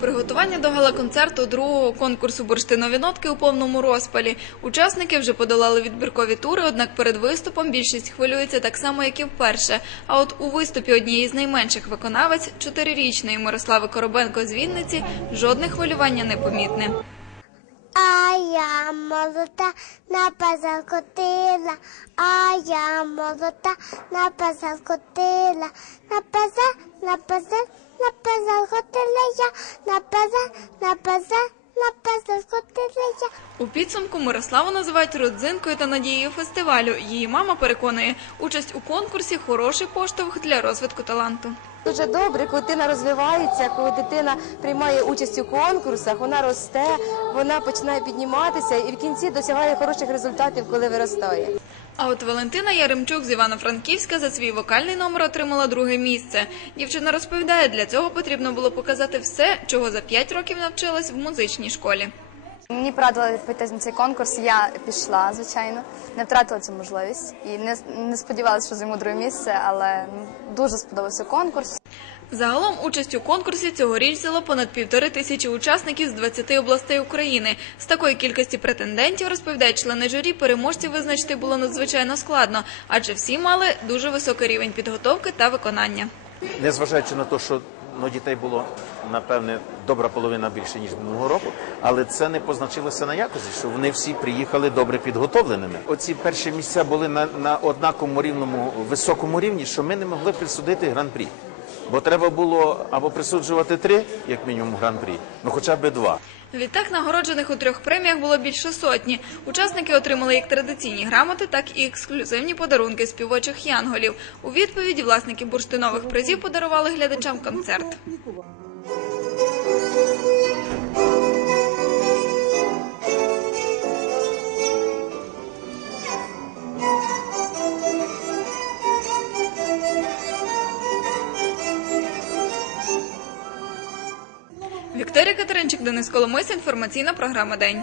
Приготування до гала-концерту другого конкурсу бурштинові нотки у повному розпалі. Учасники вже подолали відбіркові тури, однак перед виступом більшість хвилюється так само, як і вперше. А от у виступі однієї з найменших виконавець, чотирирічної Мирослави Коробенко з Вінниці, жодне хвилювання не помітне. А я молода на базар котила, а я молода на базар котила, на базар, на базар, на базар котила я, на базар, на базар, на базар котила я. У підсумку Мирославу називають родзинкою та надією фестивалю. Її мама переконує, участь у конкурсі хороший поштовх для розвитку таланту. Дуже добре, коли дитина розвивається, коли дитина приймає участь у конкурсах, вона росте, вона починає підніматися і в кінці досягає хороших результатів, коли виростає. А от Валентина Яремчук з Івано-Франківська за свій вокальний номер отримала друге місце. Дівчина розповідає, для цього потрібно було показати все, чого за 5 років навчилась в музичній школі. Мені порадили піти на цей конкурс. Я пішла, звичайно, не втратила цю можливість і не, не сподівалася, що займу друге місце, але ну, дуже сподобався конкурс. Загалом участь у конкурсі цьогоріч взяло понад півтори тисячі учасників з 20 областей України. З такої кількості претендентів, розповідають члени журі, переможців визначити було надзвичайно складно, адже всі мали дуже високий рівень підготовки та виконання. Незважаючи на те, що ну, дітей було напевне добра половина більше ніж минулого року, але це не позначилося на якості, що вони всі приїхали добре підготовленими. Оці перші місця були на, на однаковому рівному високому рівні, що ми не могли присудити гран-прі. Бо треба було або присуджувати три, як мінімум, гран-прі, ну хоча б два. Відтак нагороджених у трьох преміях було більше сотні. Учасники отримали як традиційні грамоти, так і ексклюзивні подарунки співочих янголів. У відповіді власники бурштинових призів подарували глядачам концерт. Вікторія Катеринчик, Денис Коломис, інформаційна програма День.